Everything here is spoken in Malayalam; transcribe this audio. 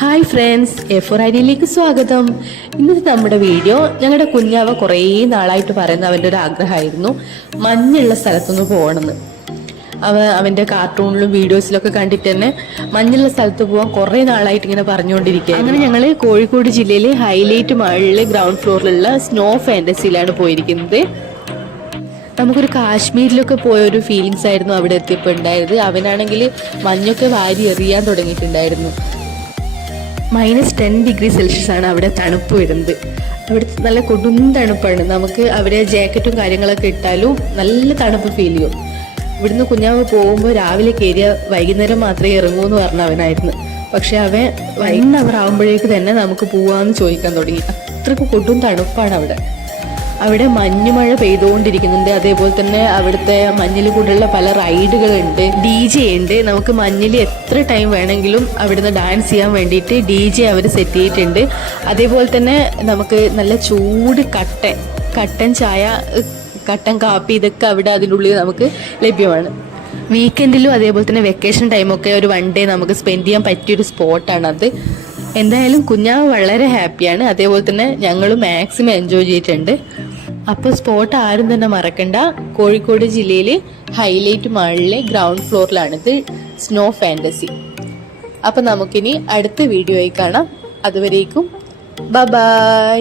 ഹായ് ഫ്രണ്ട്സ്, A4IDയിലേക്ക് സ്വാഗതം. ഇന്നത്തെ നമ്മുടെ വീഡിയോ ഞങ്ങളുടെ കുഞ്ഞാവ കുറേ നാളായിട്ട് പറയുന്ന അവൻ്റെ ഒരു ആഗ്രഹമായിരുന്നു മഞ്ഞുള്ള സ്ഥലത്തൊന്ന് പോകണമെന്ന്. അവൻ്റെ കാർട്ടൂണിലും വീഡിയോസിലൊക്കെ കണ്ടിട്ട് തന്നെ മഞ്ഞുള്ള സ്ഥലത്ത് പോകാൻ കുറേ നാളായിട്ട് ഇങ്ങനെ പറഞ്ഞുകൊണ്ടിരിക്കുക. അങ്ങനെ ഞങ്ങൾ കോഴിക്കോട് ജില്ലയിലെ ഹൈലൈറ്റ് മാളിലെ ഗ്രൗണ്ട് ഫ്ലോറിലുള്ള സ്നോ ഫാൻറ്റസിയിലാണ് പോയിരിക്കുന്നത്. നമുക്കൊരു കാശ്മീരിലൊക്കെ പോയൊരു ഫീലിങ്സ് ആയിരുന്നു അവിടെ എത്തിയപ്പോൾ ഉണ്ടായത്. അവനാണെങ്കിൽ മഞ്ഞൊക്കെ വാരി എറിയാൻ തുടങ്ങിയിട്ടുണ്ടായിരുന്നു. -10°C ആണ് അവിടെ തണുപ്പ് വരുന്നത്. അവിടെ നല്ല കൊടും തണുപ്പാണ്. നമുക്ക് അവിടെ ജാക്കറ്റും കാര്യങ്ങളൊക്കെ ഇട്ടാലും നല്ല തണുപ്പ് ഫീൽ ചെയ്യും. ഇവിടുന്ന് കുഞ്ഞാവ് പോകുമ്പോൾ രാവിലെ കയറിയ വൈകുന്നേരം മാത്രമേ ഇറങ്ങൂ എന്ന് പറഞ്ഞവനായിരുന്നു. പക്ഷെ അവൻ 1 hour ആകുമ്പോഴേക്ക് തന്നെ നമുക്ക് പോവാന്ന് ചോദിക്കാൻ തുടങ്ങി. അത്രയ്ക്ക് കൊടും തണുപ്പാണ് അവിടെ. അവിടെ മഞ്ഞുമഴ പെയ്തുകൊണ്ടിരിക്കുന്നുണ്ട്. അതേപോലെ തന്നെ അവിടുത്തെ മഞ്ഞിൽ കൂടെയുള്ള പല റൈഡുകളുണ്ട്, DJ ഉണ്ട്. നമുക്ക് മഞ്ഞിൽ എത്ര ടൈം വേണമെങ്കിലും അവിടുന്ന് ഡാൻസ് ചെയ്യാൻ വേണ്ടിയിട്ട് DJ അവർ സെറ്റ് ചെയ്തിട്ടുണ്ട്. അതേപോലെ തന്നെ നമുക്ക് നല്ല ചൂട് കട്ടൻ ചായ, കട്ടൻ കാപ്പി ഇതൊക്കെ അവിടെ അതിനുള്ളിൽ നമുക്ക് ലഭ്യമാണ്. വീക്കെൻഡിലും അതേപോലെ തന്നെ വെക്കേഷൻ ടൈമൊക്കെ ഒരു 1 day നമുക്ക് സ്പെൻഡ് ചെയ്യാൻ പറ്റിയൊരു സ്പോട്ടാണത്. എന്തായാലും കുഞ്ഞാവ് വളരെ ഹാപ്പിയാണ്. അതേപോലെ തന്നെ ഞങ്ങളും മാക്സിമം എൻജോയ് ചെയ്തിട്ടുണ്ട്. അപ്പോൾ സ്പോട്ട് ആരും തന്നെ മറക്കണ്ട. കോഴിക്കോട് ജില്ലയിൽ ഹൈലൈറ്റ് മാളിലെ ഗ്രൗണ്ട് ഫ്ലോറിലാണിത്, സ്നോ ഫാൻറ്റസി. അപ്പം നമുക്കിനി അടുത്ത വീഡിയോയിൽ കാണാം. അതുവരേക്കും ബൈ.